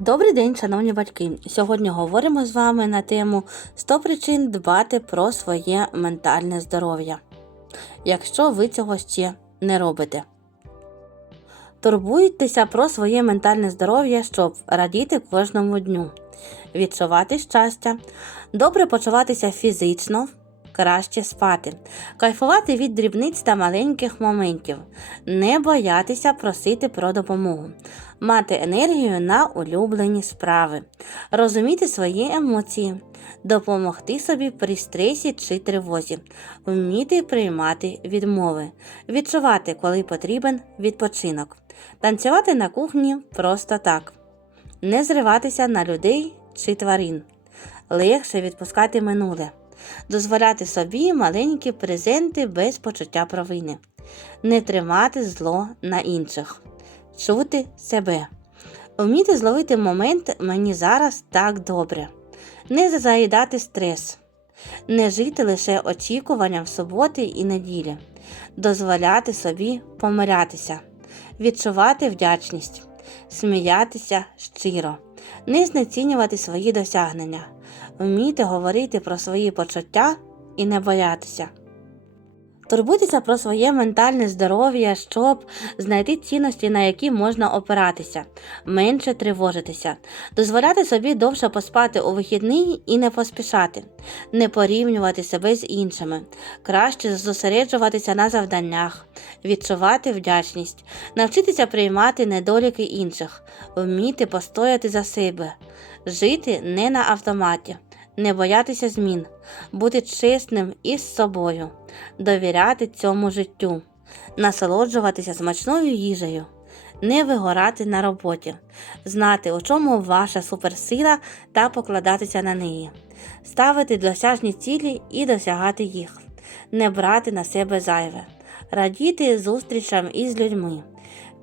Добрий день, шановні батьки! Сьогодні говоримо з вами на тему 100 причин дбати про своє ментальне здоров'я, якщо ви цього ще не робите. Турбуйтеся про своє ментальне здоров'я, щоб радіти кожному дню, відчувати щастя, добре почуватися фізично, краще спати, кайфувати від дрібниць та маленьких моментів, не боятися просити про допомогу, мати енергію на улюблені справи, розуміти свої емоції, допомогти собі при стресі чи тривозі, вміти приймати відмови, відчувати, коли потрібен відпочинок, танцювати на кухні просто так, не зриватися на людей чи тварин, легше відпускати минуле, дозволяти собі маленькі презенти без почуття провини, не тримати зло на інших. Чути себе, вміти зловити момент мені зараз так добре, не заїдати стрес, не жити лише очікуванням суботи і неділі, дозволяти собі помирятися, відчувати вдячність, сміятися щиро, не знецінювати свої досягнення, вміти говорити про свої почуття і не боятися. Турбуйтеся про своє ментальне здоров'я, щоб знайти цінності, на які можна опиратися, менше тривожитися, дозволяти собі довше поспати у вихідний і не поспішати, не порівнювати себе з іншими, краще зосереджуватися на завданнях, відчувати вдячність, навчитися приймати недоліки інших, вміти постояти за себе, жити не на автоматі не боятися змін, бути чесним із собою, довіряти цьому життю, насолоджуватися смачною їжею, не вигорати на роботі, знати, у чому ваша суперсила та покладатися на неї, ставити досяжні цілі і досягати їх, не брати на себе зайве, радіти зустрічам із людьми.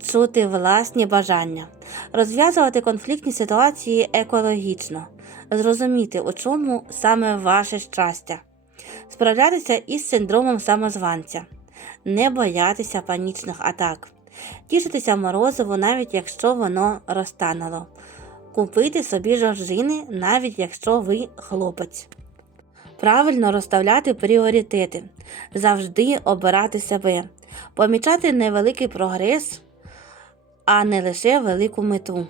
Чути власні бажання, розв'язувати конфліктні ситуації екологічно, зрозуміти, у чому саме ваше щастя, справлятися із синдромом самозванця, не боятися панічних атак, тішитися морозиво, навіть якщо воно розтануло, купити собі жоржини, навіть якщо ви хлопець. Правильно розставляти пріоритети, завжди обирати себе, помічати невеликий прогрес, а не лише велику мету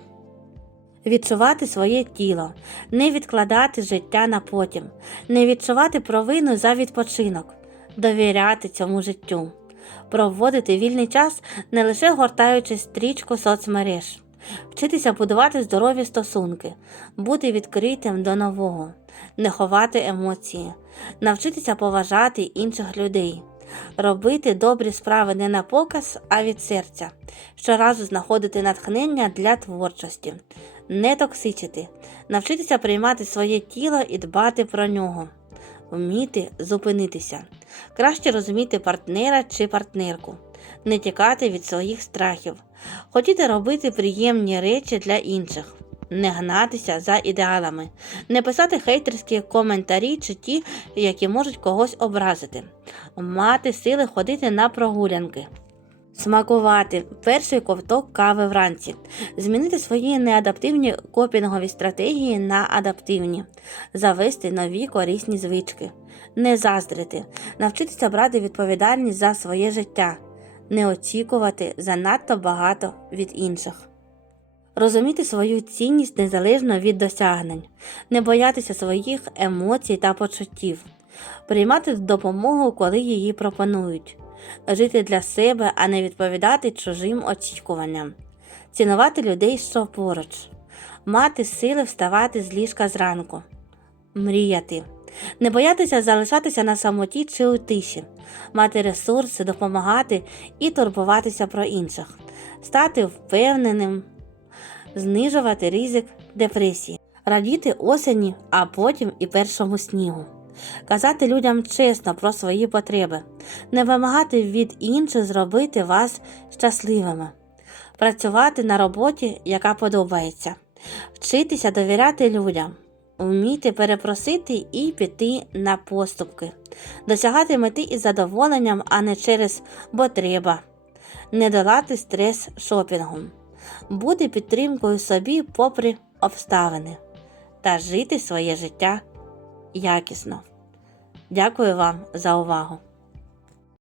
відчувати своє тіло, не відкладати життя на потім, не відчувати провину за відпочинок, довіряти цьому життю, проводити вільний час не лише гортаючи стрічку соцмереж, вчитися будувати здорові стосунки, бути відкритим до нового, не ховати емоції, навчитися поважати інших людей. Робити добрі справи не на показ, а від серця, щоразу знаходити натхнення для творчості, не токсичити, навчитися приймати своє тіло і дбати про нього, вміти зупинитися, краще розуміти партнера чи партнерку, не тікати від своїх страхів, хотіти робити приємні речі для інших. Не гнатися за ідеалами, не писати хейтерські коментарі чи ті, які можуть когось образити, мати сили ходити на прогулянки. Смакувати перший ковток кави вранці, змінити свої неадаптивні копінгові стратегії на адаптивні, завести нові корисні звички, не заздрити, навчитися брати відповідальність за своє життя, не очікувати занадто багато від інших. Розуміти свою цінність незалежно від досягнень, не боятися своїх емоцій та почуттів, приймати допомогу, коли її пропонують жити для себе, а не відповідати чужим очікуванням, цінувати людей, що поруч, мати сили вставати з ліжка зранку, мріяти, не боятися залишатися на самоті чи у тиші, мати ресурси, допомагати і турбуватися про інших, стати впевненим, знижувати ризик депресії, радіти осені, а потім і першому снігу. Казати людям чесно про свої потреби, не вимагати від інших зробити вас щасливими, працювати на роботі, яка подобається, вчитися довіряти людям, вміти перепросити і піти на поступки, досягати мети із задоволенням, а не через бо треба, не долати стрес шопінгом. Бути підтримкою собі попри обставини та жити своє життя якісно. Дякую вам за увагу!